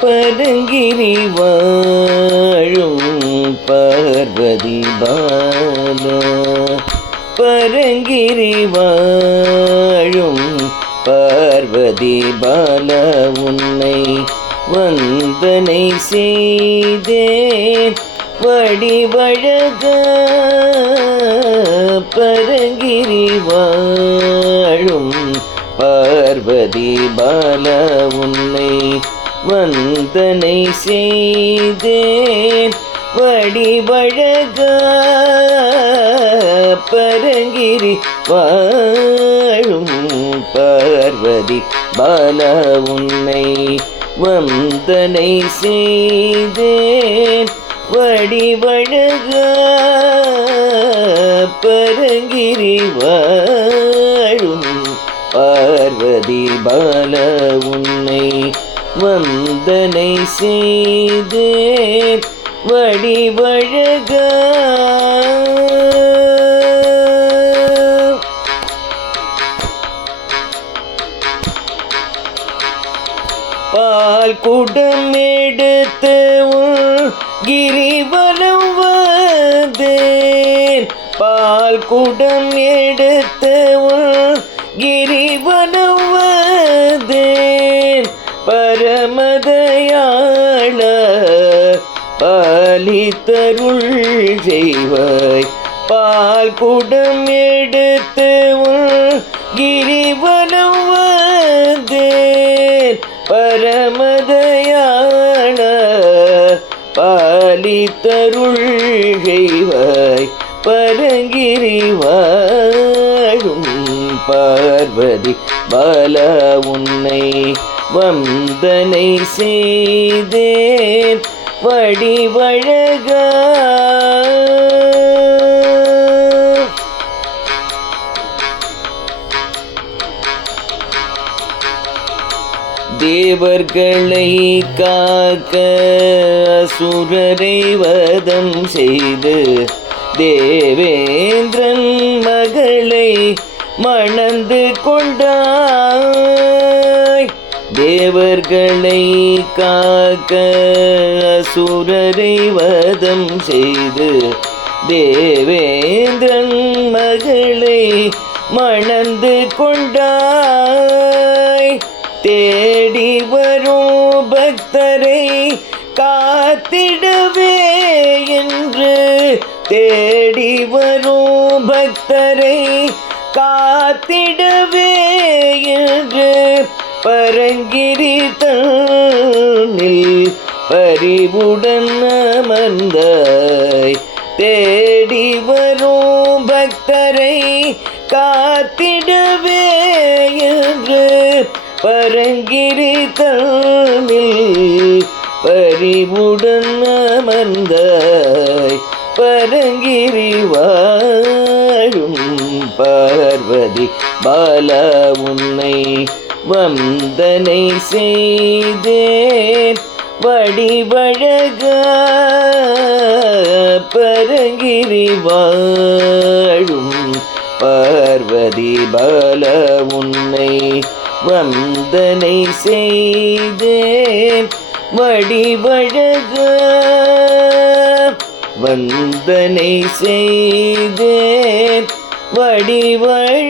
பரங்கிரி வாழும் பார்வதி பால பரங்கிரி வாழும் பார்வதி பால உன்னை வந்தனை செய்தேன் வடிவழக பரங்கிரி வாழும் பார்வதி பால உன்னை வந்தனை செய்தேன் வடிவழக பரங்கிரி வாழும் பார்வதி பால உன்னை வந்தனை செய்தேன் வடிவழக பரங்கிரி வாழும் பார்வதி பால உன்னை வந்தனை செய்தேன் வடிவழக பால் குடம் எடுத்து கிரிவலம் வந்தேன் பால் குடம் எடுத்து கிரிவலம் வந்தேன் பரமதயாள பாலித்தருள் செய்வாய் பால் குடம் எடுத்து கிரிவலம் வந்தேன் பரமதயாள பாலித்தருள் செய்வாய் பரங்கிரி வாழும் பார்வதி பால உன்னை வந்தனை செய்தேன் வடிவழக தேவர்களை காக்க அசுரரை வதம் செய்து தேவேந்திரன் மகளை மணந்து கொண்டாய் தேவர்களை காக்க அசுரரை வதம் செய்து தேவேந்திரன் மகளை மணந்து கொண்டாய் தேடி வரும் பக்தரை காத்திடவே என்று தேடி வரும் பக்தரை காத்திடவே என்று பரங்கிரி தன்னில் பரிவுடன் அமர்ந்தாய் தேடி வரும் பக்தரை காத்திடவே என்று பரங்கிரி தன்னில் பரிவுடன் அமர்ந்தாய் பரங்கிரி வாழும் பார்வதி பால உன்னை வந்தனை செய்தேன் வடிவழக பரங்கிரி வாழும் பார்வதி பால உன்னை வந்தனை செய்தேன் வடிவழக வந்தனை செய்தேன் வடிவழக